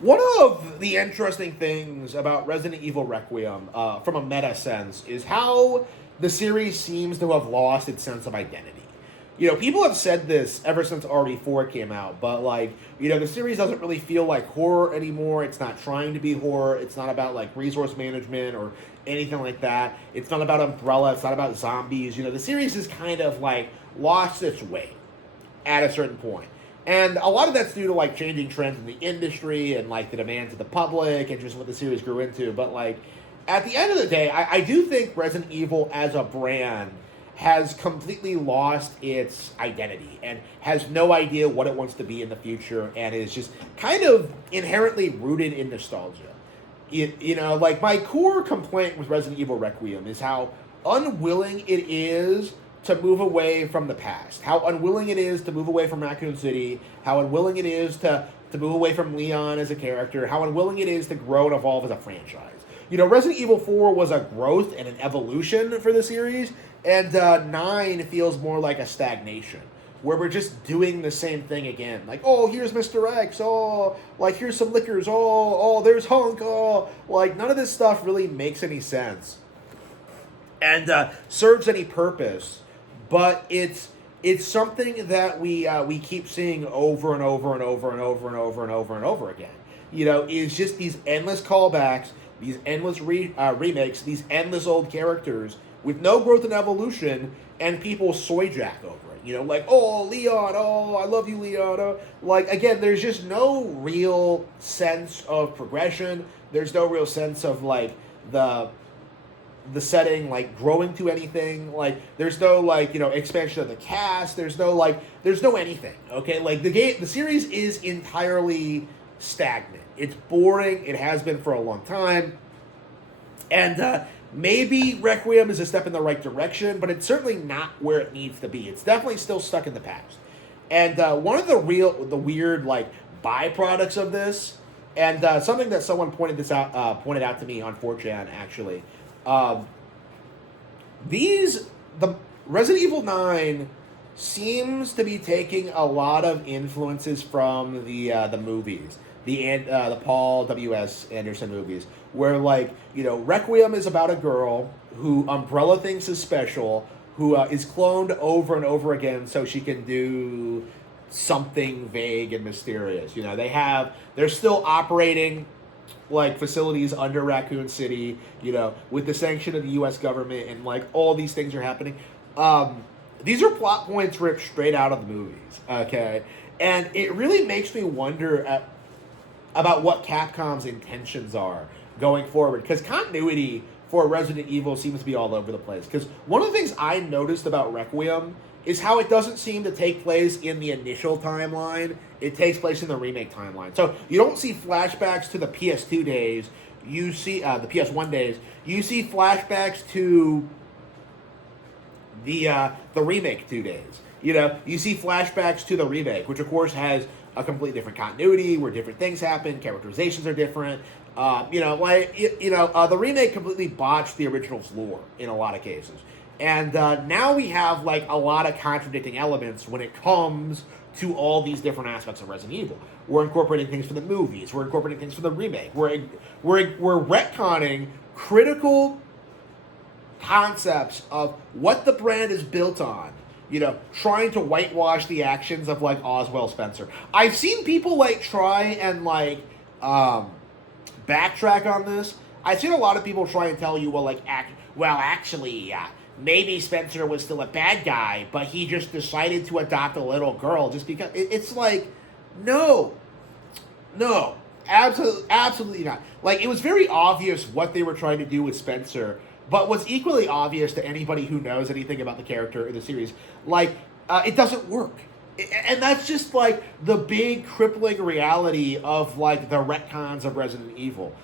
One of the interesting things about Resident Evil Requiem, from a meta sense, is how the series seems to have lost its sense of identity. People have said this ever since RE4 came out, but the series doesn't really feel like horror anymore. It's not trying to be horror. It's not about like resource management or anything like that. It's not about Umbrella. It's not about zombies. The series has kind of like lost its way at a certain point. And a lot of that's due to like changing trends in the industry and like the demands of the public and just what the series grew into. But like at the end of the day, I do think Resident Evil as a brand has completely lost its identity and has no idea what it wants to be in the future and is just kind of inherently rooted in nostalgia. Like my core complaint with Resident Evil Requiem is how unwilling it is to move away from the past, how unwilling it is to move away from Raccoon City, how unwilling it is to move away from Leon as a character, how unwilling it is to grow and evolve as a franchise. Resident Evil 4 was a growth and an evolution for the series, and 9 feels more like a stagnation, where we're just doing the same thing again. Like, oh, here's Mr. X, oh, like, here's some liquors, oh, there's Hunk, oh. Like, none of this stuff really makes any sense and serves any purpose, but it's something that we keep seeing over and over and over and over and over and over and over again. Is just these endless callbacks, these endless remakes, these endless old characters with no growth and evolution, and people soy jack over it. Like, oh, Leon, oh, I love you, Leon. Oh. Like, again, there's just no real sense of progression. There's no real sense of, like, the setting, like, growing to anything. Like, there's no, like, expansion of the cast. There's no anything, okay? Like, the series is entirely stagnant. It's boring. It has been for a long time. And maybe Requiem is a step in the right direction, but it's certainly not where it needs to be. It's definitely still stuck in the past. And one of the weird, like, byproducts of this, and something that someone pointed out to me on 4chan, actually, the Resident Evil 9 seems to be taking a lot of influences from the movies, the Paul W.S. Anderson movies, where Requiem is about a girl who Umbrella thinks is special, who is cloned over and over again so she can do something vague and mysterious. They're still operating like facilities under Raccoon City, with the sanction of the U.S. government, and like all these things are happening. These are plot points ripped straight out of the movies, okay? And it really makes me wonder about what Capcom's intentions are going forward, because continuity for Resident Evil seems to be all over the place. Because one of the things I noticed about Requiem is how it doesn't seem to take place in the initial timeline. It takes place in the remake timeline. So you don't see flashbacks to the PS2 days. You see the PS1 days. You see flashbacks to the remake 2 days. You see flashbacks to the remake, which of course has a completely different continuity where different things happen, characterizations are different. The remake completely botched the original's lore in a lot of cases. And now we have like a lot of contradicting elements when it comes to all these different aspects of Resident Evil. We're incorporating things from the movies. We're incorporating things from the remake. We're retconning critical concepts of what the brand is built on. Trying to whitewash the actions of like Oswald Spencer. I've seen people like try and backtrack on this. I've seen a lot of people try and tell you, actually, maybe Spencer was still a bad guy, but he just decided to adopt a little girl just because. It's like, no, absolutely not. Like, it was very obvious what they were trying to do with Spencer, but what's equally obvious to anybody who knows anything about the character in the series, it doesn't work. And that's just, the big crippling reality of, the retcons of Resident Evil,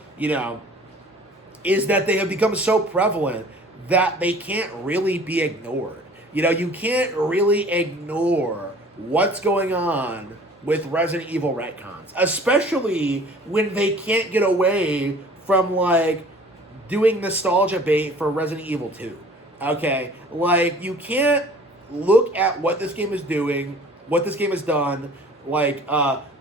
is that they have become so prevalent that they can't really be ignored. You can't really ignore what's going on with Resident Evil retcons, especially when they can't get away from, doing nostalgia bait for Resident Evil 2. Okay? You can't look at what this game is doing, what this game has done,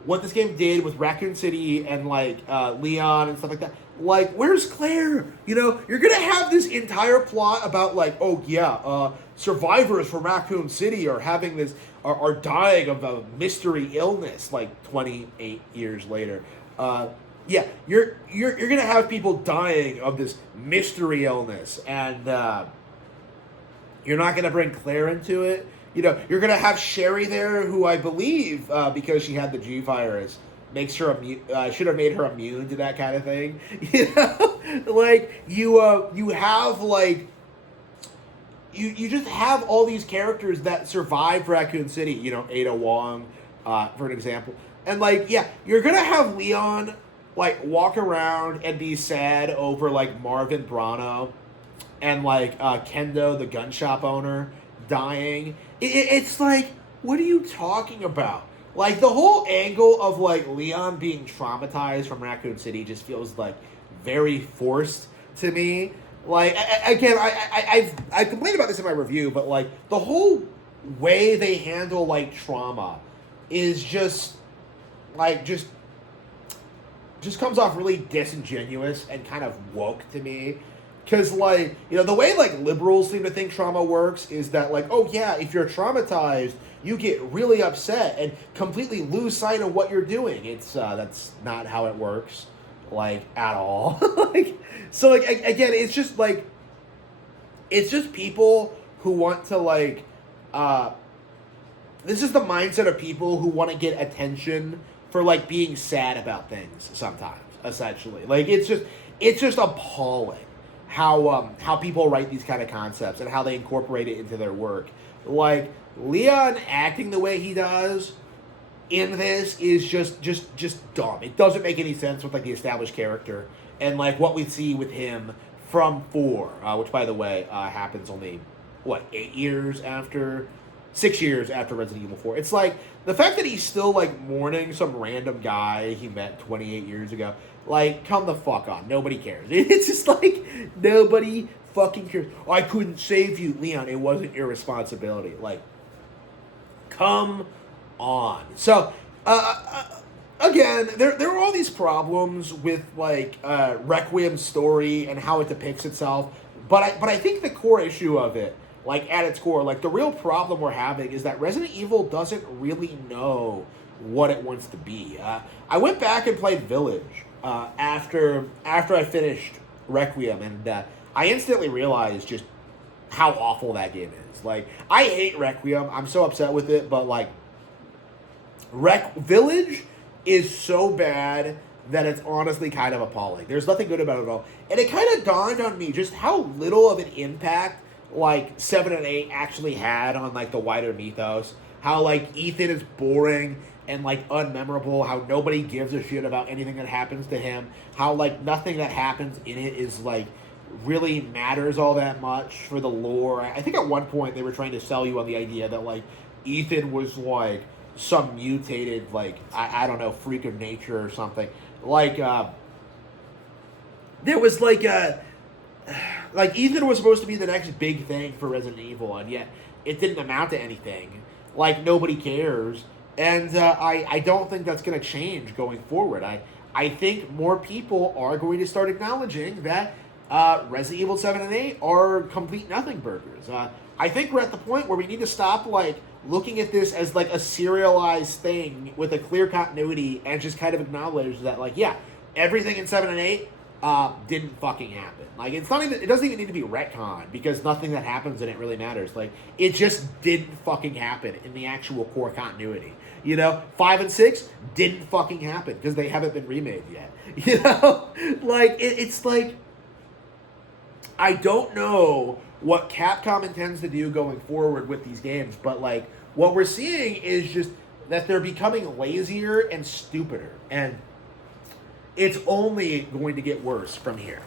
what this game did with Raccoon City and like Leon and stuff like that. Like, where's Claire? You know, you're gonna have this entire plot about like, oh yeah, survivors from Raccoon City are having this are dying of a mystery illness like 28 years later. Yeah, you're gonna have people dying of this mystery illness, and you're not gonna bring Claire into it. You know, you're gonna have Sherry there, who I believe, because she had the G virus, makes her should have made her immune to that kind of thing. You know, like you have like you just have all these characters that survived Raccoon City. You know, Ada Wong, for an example, and like yeah, you're gonna have Leon like walk around and be sad over like Marvin Brano and like Kendo, the gun shop owner, dying. It's like, what are you talking about? Like, the whole angle of like Leon being traumatized from Raccoon City just feels like very forced to me. Like, again, I complained about this in my review, but like the whole way they handle like trauma is just like just comes off really disingenuous and kind of woke to me. Because, like, you know, the way, like, liberals seem to think trauma works is that, like, oh, yeah, if you're traumatized, you get really upset and completely lose sight of what you're doing. It's, that's not how it works, like, at all. Like, so, like, again, it's just, like, it's just people who want to, like, this is the mindset of people who want to get attention for, like, being sad about things sometimes, essentially. Like, it's just appalling how people write these kind of concepts and how they incorporate it into their work. Like, Leon acting the way he does in this is just dumb. It doesn't make any sense with like the established character and like what we see with him from 4, which by the way happens only 6 years after Resident Evil 4. It's like the fact that he's still like mourning some random guy he met 28 years ago. Like, come the fuck on. Nobody cares. It's just like, nobody fucking cares. Oh, I couldn't save you, Leon. It wasn't your responsibility. Like, come on. So, again, there are all these problems with, like, Requiem's story and how it depicts itself. But I think the core issue of it, like, at its core, like, the real problem we're having is that Resident Evil doesn't really know what it wants to be. I went back and played Village after I finished Requiem, and I instantly realized just how awful that game is. Like, I hate Requiem. I'm so upset with it, but like, Village is so bad that it's honestly kind of appalling. There's nothing good about it at all. And it kind of dawned on me just how little of an impact like 7 and 8 actually had on like the wider mythos. How like Ethan is boring and like unmemorable, how nobody gives a shit about anything that happens to him, how like nothing that happens in it is like really matters all that much for the lore. I think at one point they were trying to sell you on the idea that like Ethan was like some mutated like I don't know, freak of nature or something. Like there was like Ethan was supposed to be the next big thing for Resident Evil, and yet it didn't amount to anything. Like, nobody cares. And I don't think that's going to change going forward. I think more people are going to start acknowledging that Resident Evil 7 and 8 are complete nothing burgers. I think we're at the point where we need to stop, like, looking at this as, like, a serialized thing with a clear continuity and just kind of acknowledge that, like, yeah, everything in 7 and 8 didn't fucking happen. Like, it doesn't even need to be retconned because nothing that happens in it really matters. Like, it just didn't fucking happen in the actual core continuity. You know, 5 and 6 didn't fucking happen because they haven't been remade yet. You know, like, it's like, I don't know what Capcom intends to do going forward with these games, but like, what we're seeing is just that they're becoming lazier and stupider, and it's only going to get worse from here.